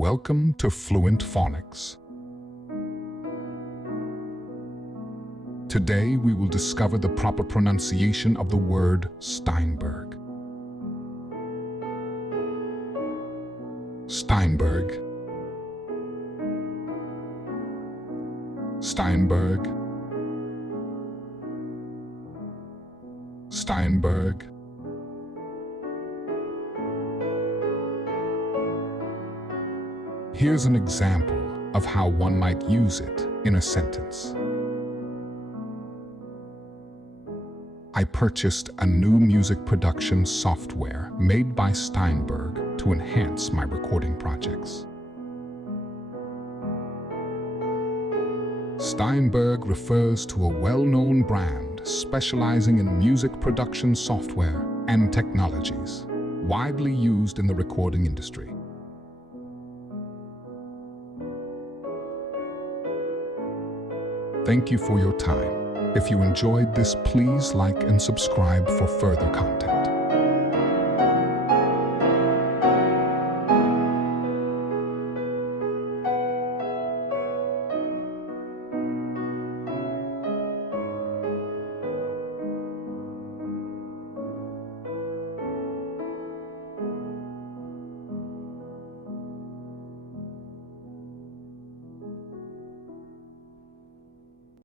Welcome to Fluent Phonics. Today we will discover the proper pronunciation of the word Steinberg. Steinberg. Steinberg. Steinberg. Here's an example of how one might use it in a sentence. I purchased a new music production software made by Steinberg to enhance my recording projects. Steinberg refers to a well-known brand specializing in music production software and technologies, widely used in the recording industry. Thank you for your time. If you enjoyed this, please like and subscribe for further content.